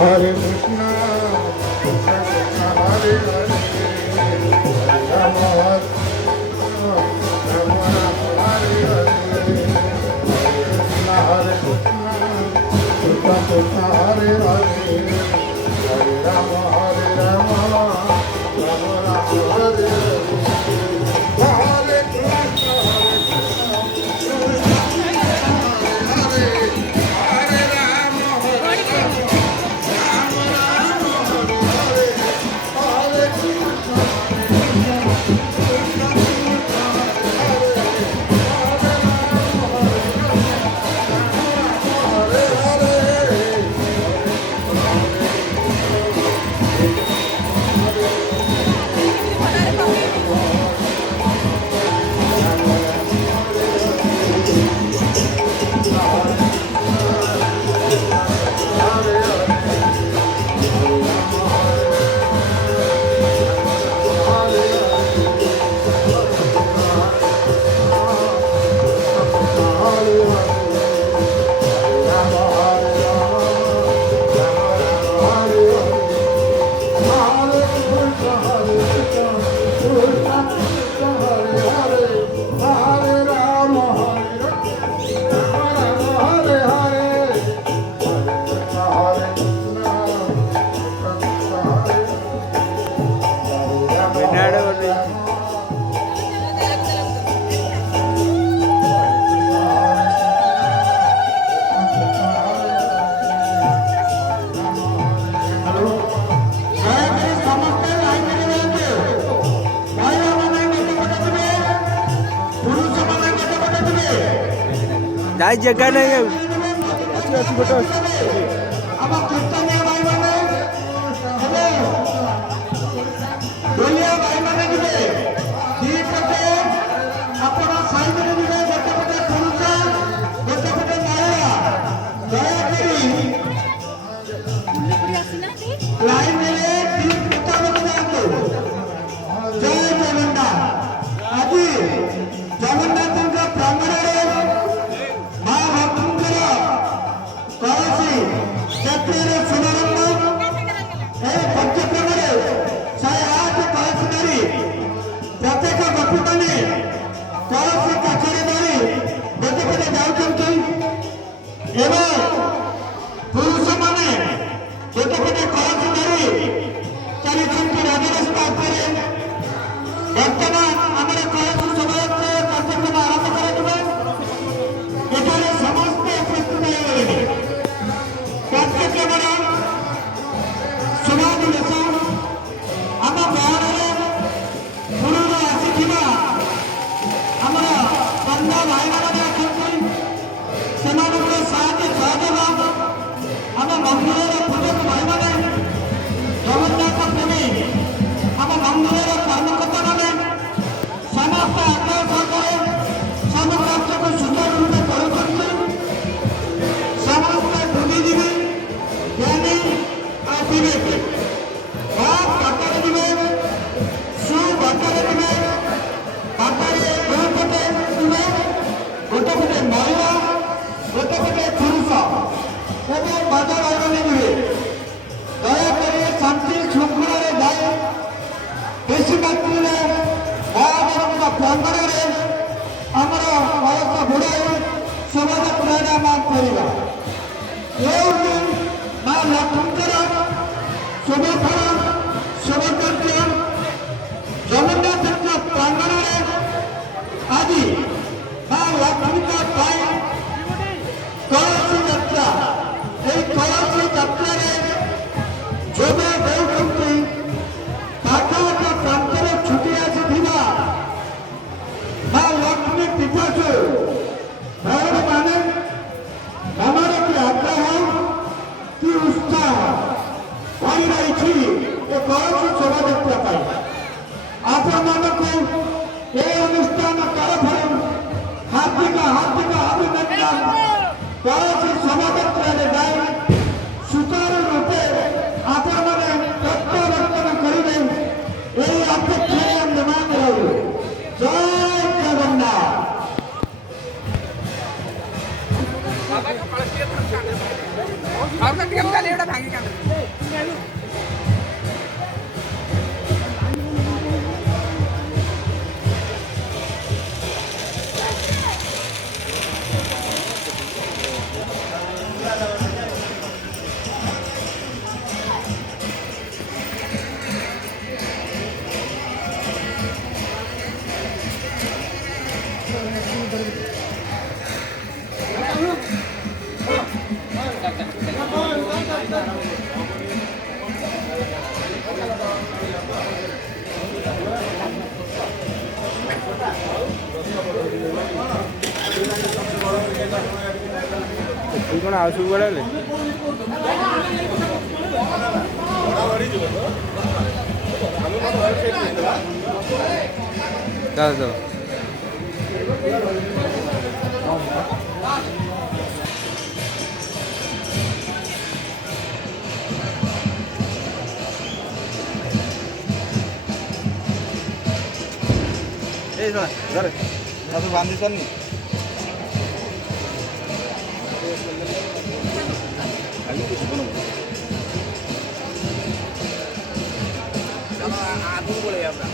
Hare Krishna, Krishna Krishna, Hare Hare, Rama Hare Rama, Hare Hare, Hare Krishna, Krishna Krishna, Hare Hare, Hare Rama, Rama Rama, Hare Hare. ଯାଇ ଜାଗା ନାହିଁ ଆଉ ଅଛି ଅଛି ଗୋଟେ ଅଛି ଆମ କୀର୍ତ୍ତନୀୟ ଭାଇମାନେ ହେଲେ ଦଳୀୟ ଭାଇମାନେ ଯିବେ ଦି ପଟେ ଆପଣ ସାଇଡରେ ଯିବେ ଗୋଟେ ପଟେ ପୁରୁଷ ଗୋଟେ ପଟେ ମହିଳା ଦୟାକରି ଲାଇନରେ ଠିକ୍ ମୁତାବକ ଯାଆନ୍ତୁ ଜୟ ଜଗନ୍ନାଥ ଆଜି ଜଗନ୍ନାଥଙ୍କ ପ୍ରାଙ୍ଗଣରେ ଯାତ୍ରାର ଶୁଭାରମ୍ଭ ଏହି କାର୍ଯ୍ୟକ୍ରମରେ 108 କଳସ ଧରି ପ୍ରତ୍ୟେକ ଗୋପୀମାନେ କଳସ କାଠରେ ଧରି ଗୋଟେ ପଟେ ଯାଉଛନ୍ତି ଏବଂ ପୁରୁଷମାନେ ଗୋଟେ ପଟେ କଳସ ଧରି ଚାଲିଛନ୍ତି ରାଜରାସ୍ତା ଉପରେ। ବର୍ତ୍ତମାନ ଆମର କଳସ ଶୋଭାଯାତ୍ରା କାର୍ଯ୍ୟକ୍ରମ ଆରମ୍ଭ କରାଯିବ। ଏଠାରେ ସମସ୍ତେ ପ୍ରସ୍ତୁତ ହୋଇଗଲେଣି। କାର୍ଯ୍ୟକ୍ରମର ଶୁଭାଧିବେଶ ଆମ ଗାଁରେ ପୁରୀରୁ ଆସିଥିବା ଆମର କନ୍ୟା ଭାଇମାନେ ଅଛନ୍ତି। ସେମାନଙ୍କର ସାହାଯ୍ୟ ସହଯୋଗ ଆମ ମନ୍ଦିରର ପୂଜକ ଭାଇମାନେ ଜଗନ୍ନାଥ ପ୍ରେମୀ ଆମ ମନ୍ଦିରର କର୍ମକର୍ତ୍ତାମାନେ ସମସ୍ତ ଆଗ୍ରହ ସହକାରେ ସବୁ କାର୍ଯ୍ୟକୁ ସୁଚାରୁ ରୂପେ କରୁଛନ୍ତି। ସମସ୍ତେ ବୁଦ୍ଧିଜୀବୀ ଜ୍ଞାନୀ ଆଉ ବିବେକୀ ବାଟରେ ଯିବେ ସୁବାଟରେ ଯିବେ ବାଟରେ ଦୁଇ ପଟେ ଯିବେ ଗୋଟେ ପଟେ ମହିଳା ଗୋଟେ ପଟେ ପୁରୁଷ ଏବଂ ବାଜା ଭାଇମାନେ ଯିବେ। ଦୟାକରି ଶାନ୍ତି ଶୃଙ୍ଖଳାରେ ଯାଇ ବେଶୀ ମାତ୍ରାରେ ମହାଦେବଙ୍କ ପ୍ରାଙ୍ଗଣରେ ଆମର କଳସ ବୁଡ଼ାଇ ଶୋଭାଯାତ୍ରାରେ ଆମେ କରିବା। ଯେଉଁଠି ମା ଲକ୍ଷ୍ମୀଙ୍କର ଶୋଭାଫଳ ଶୋଭାକାର୍ଯ୍ୟ ଜଗନ୍ନାଥଙ୍କ ପ୍ରାଙ୍ଗଣରେ ଆଜି ମା ଲକ୍ଷ୍ମୀଙ୍କ ପାଇଁ କଳସ ଯାତ୍ରା। ଏହି କଳସ ଯାତ୍ରାରେ ଯୋଗ ଦେଉଛନ୍ତି ପାଖ ପ୍ରାନ୍ତରେ ଛୁଟି ଆସିଥିବା ମା ଲକ୍ଷ୍ମୀ ପୀଠକୁ ଭଉଣୀମାନେ ଆମର କି ଆଗ୍ରହ କି ଉତ୍ସାହ ହୋଇ ରହିଛି ଏ କଳସ ଶୋଭାଯାତ୍ରା ପାଇଁ। ଆପଣମାନଙ୍କୁ ଏ ଅନୁଷ୍ଠାନ ତରଫରୁ ହାର୍ଦ୍ଦିକ ହାର୍ଦ୍ଦିକ ଅଭିନନ୍ଦନ। କଳସ ଶୋଭାଯାତ୍ରାରେ ଯାଇ ସୁଚାରୁ ତୁ କ'ଣ ଆଉ ସବୁ ଗଲାଲେ ଚାଲ এই ধরে তাতে বান্ধিছ নি আগুন বলে আমরা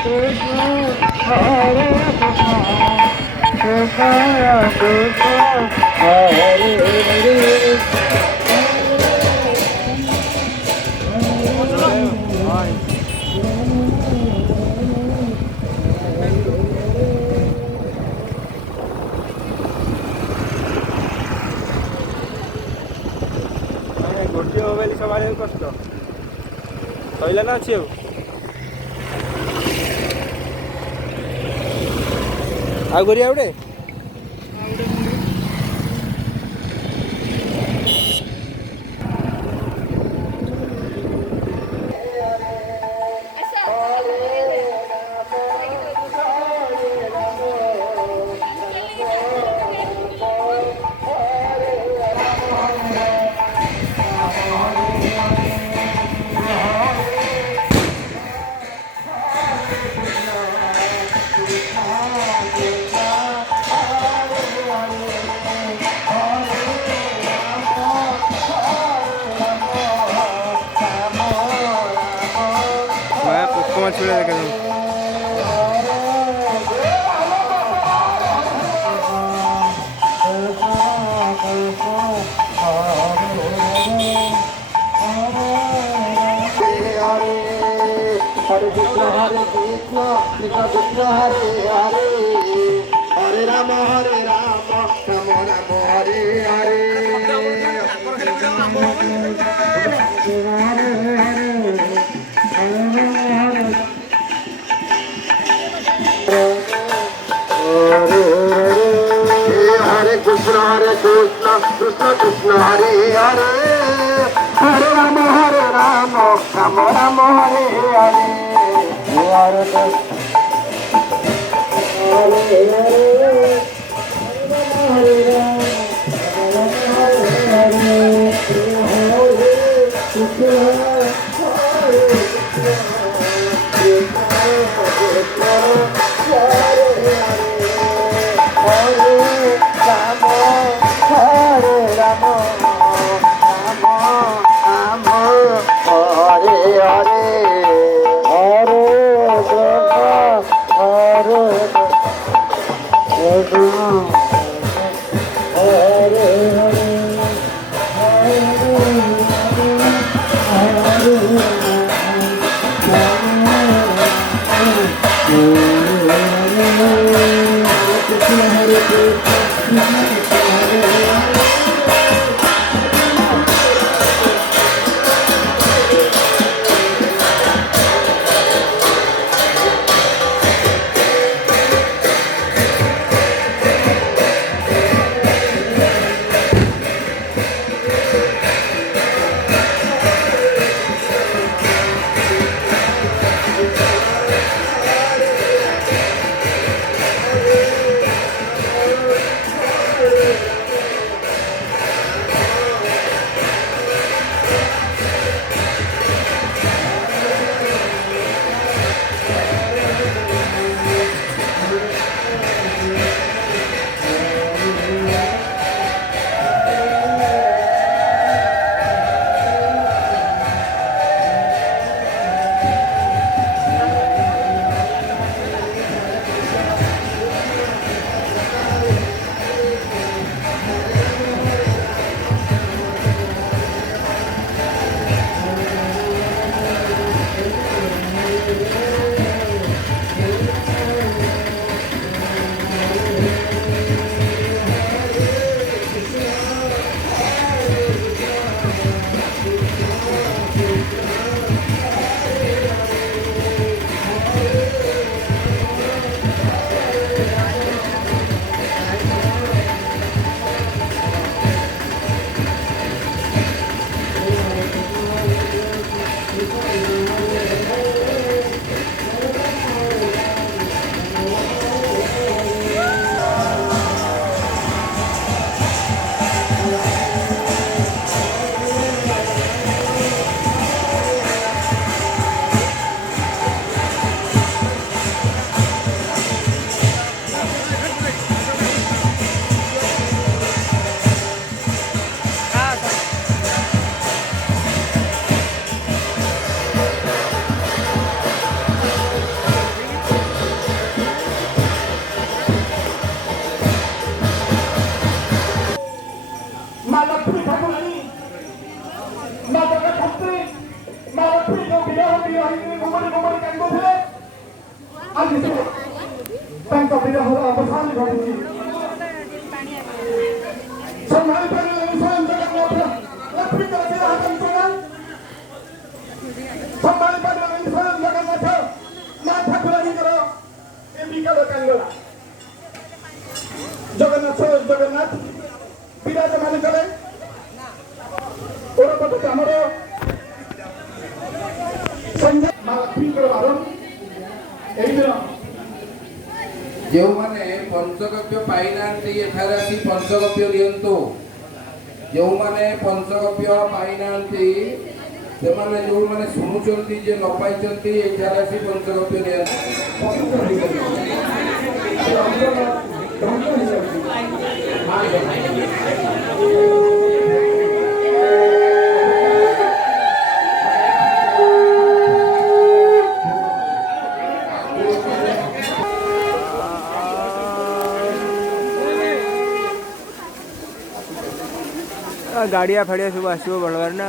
ଗୋଟିଏ ମୋବାଇଲ ସମ୍ଭାଳିବାକୁ କଷ୍ଟ ସଇଲା ନା ଅଛି ଆଉ କରିବା ଗୋଟେ ପୋକ ମାଛ ଦେଖାଯାଉ Hare Krishna, Krishna Krishna, Hare Hare, Hare Rama, Rama Rama, Hare Hare. Hare Krishna, Krishna Krishna, Hare Hare, Hare Rama, Rama Rama, Hare Hare. Hare ବିରହ ବିରହିଣୀ ଘୁମରି ଘୁମରି କାନ୍ଦୁଥିଲେ ଆଜି ସେ ତାଙ୍କ ବିରହର ଅବସାନ ଘଟୁଛି। ସମ୍ଭାଳି ପାରିଲେନି ସ୍ୱୟଂ ଜଗନ୍ନାଥ ଲକ୍ଷ୍ମୀଙ୍କର ବିରହ ଯନ୍ତ୍ରଣା, ସମ୍ଭାଳି ପାରିଲେନି ସ୍ୱୟଂ ଜଗନ୍ନାଥ ମା ଠାକୁରାଣୀଙ୍କର ଏ ବିକଳ କାଙ୍ଗଳା। ଜଗନ୍ନାଥ ବିରାଜମାନ କଲେ ଓରପଟ ଗ୍ରାମର ସନ୍ଧ୍ୟା ମା ଲକ୍ଷ୍ମୀଙ୍କର ବାରଣ ଏହି ଦିନ जो माने पंचगव्य पाइनांती एठारे आसी पंचगव्य नियंतु। जो माने पंचगव्य पाइनांती से माने जो माने सुनुचंती जे न पाइचंती एठारे आसी पंचगव्य नियंतु। गाड़िया फाड़िया सब आसो बलवार ना।